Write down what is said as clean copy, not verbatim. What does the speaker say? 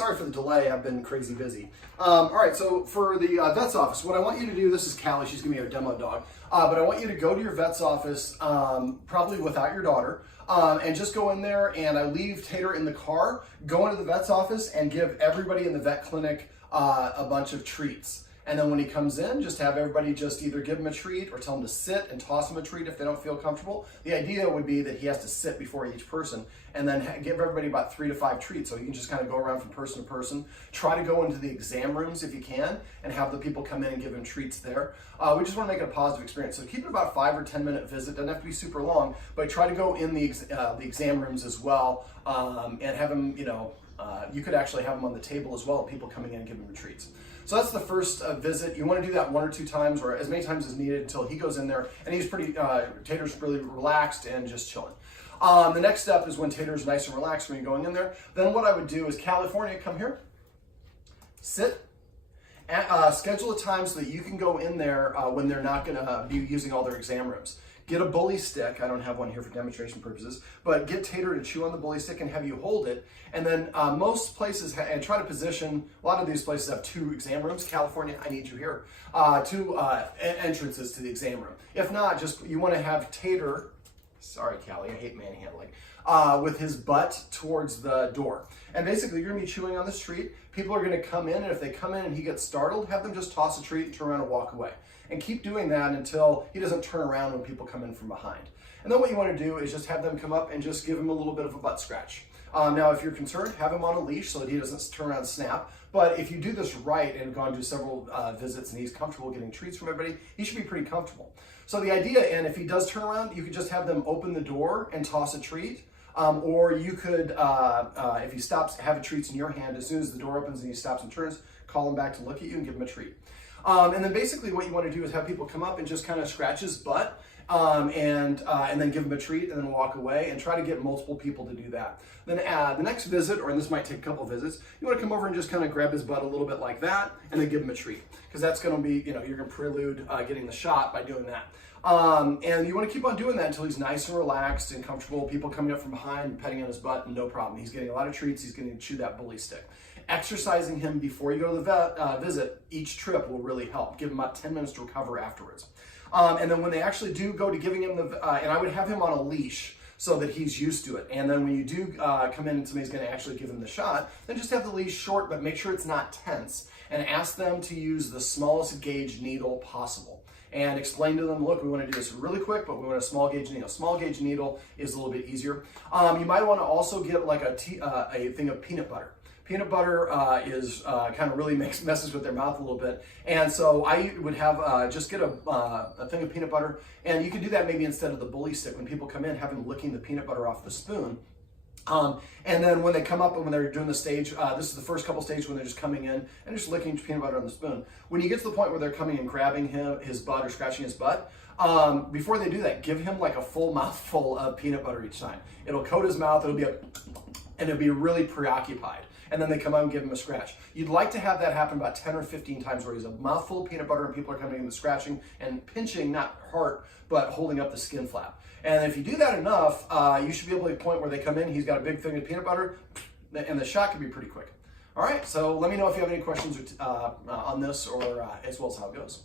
sorry for the delay. I've been crazy busy. All right, so for the vet's office, what I want you to do, this is Callie, she's gonna be our demo dog, but I want you to go to your vet's office, probably without your daughter, and just go in there, and I leave Tator in the car, go into the vet's office and give everybody in the vet clinic a bunch of treats. And then when he comes in, just have everybody just either give him a treat or tell him to sit and toss him a treat if they don't feel comfortable. The idea would be that he has to sit before each person and then give everybody about 3 to 5 treats. So you can just kind of go around from person to person. Try to go into the exam rooms if you can and have the people come in and give him treats there. We just want to make it a positive experience. So keep it about 5 or 10 minute visit. Doesn't have to be super long, but try to go in the exam rooms as well and have him, you could actually have them on the table as well, people coming in and giving them treats. So that's the first visit. You want to do that 1 or 2 times or as many times as needed until he goes in there and he's Tator's really relaxed and just chilling. The next step is when Tator's nice and relaxed when you're going in there. Then what I would do is, California, come here, sit, schedule a time so that you can go in there when they're not going to be using all their exam rooms. Get a bully stick. I don't have one here for demonstration purposes, but get Tator to chew on the bully stick and have you hold it. And then most places, and try to position, a lot of these places have 2 exam rooms. California, I need you here. 2 entrances to the exam room. If not, just you want to have Tator, sorry Callie, I hate manhandling, with his butt towards the door. And basically you're gonna be chewing on this treat. People are gonna come in, and if they come in and he gets startled, have them just toss a treat and turn around and walk away. And keep doing that until he doesn't turn around when people come in from behind. And then what you want to do is just have them come up and just give him a little bit of a butt scratch. Now, if you're concerned, have him on a leash so that he doesn't turn around and snap. But if you do this right and gone to several visits and he's comfortable getting treats from everybody, he should be pretty comfortable. So the idea, and if he does turn around, you could just have them open the door and toss a treat. Or you could, if he stops, have a treats in your hand. As soon as the door opens and he stops and turns, call him back to look at you and give him a treat. And then basically what you want to do is have people come up and just kind of scratch his butt and then give him a treat and then walk away, and try to get multiple people to do that. Then the next visit, or this might take a couple visits, you want to come over and just kind of grab his butt a little bit like that and then give him a treat. Because that's going to be, you're going to prelude getting the shot by doing that. And you want to keep on doing that until he's nice and relaxed and comfortable. People coming up from behind, petting on his butt, and no problem. He's getting a lot of treats. He's getting to chew that bully stick. Exercising him before you go to the vet visit each trip will really help. Give him about 10 minutes to recover afterwards. And then when they actually do go to giving him and I would have him on a leash so that he's used to it. And then when you do come in and somebody's going to actually give him the shot, then just have the leash short, but make sure it's not tense. And ask them to use the smallest gauge needle possible. And explain to them, look, we want to do this really quick, but we want a small gauge needle. Small gauge needle is a little bit easier. You might want to also get like a thing of peanut butter. Peanut butter is kind of really messes with their mouth a little bit. And so I would have just get a thing of peanut butter, and you could do that maybe instead of the bully stick. When people come in, have them licking the peanut butter off the spoon. And then when they come up and when they're doing the stage, this is the first couple stages when they're just coming in and just licking peanut butter on the spoon. When you get to the point where they're coming and grabbing his butt or scratching his butt, before they do that, give him like a full mouthful of peanut butter each time. It'll coat his mouth, and it'll be really preoccupied. And then they come out and give him a scratch. You'd like to have that happen about 10 or 15 times where he's a mouthful of peanut butter and people are coming in and scratching and pinching, not hard, but holding up the skin flap. And if you do that enough, you should be able to point where they come in, he's got a big thing of peanut butter, and the shot can be pretty quick. All right, so let me know if you have any questions on this or as well as how it goes.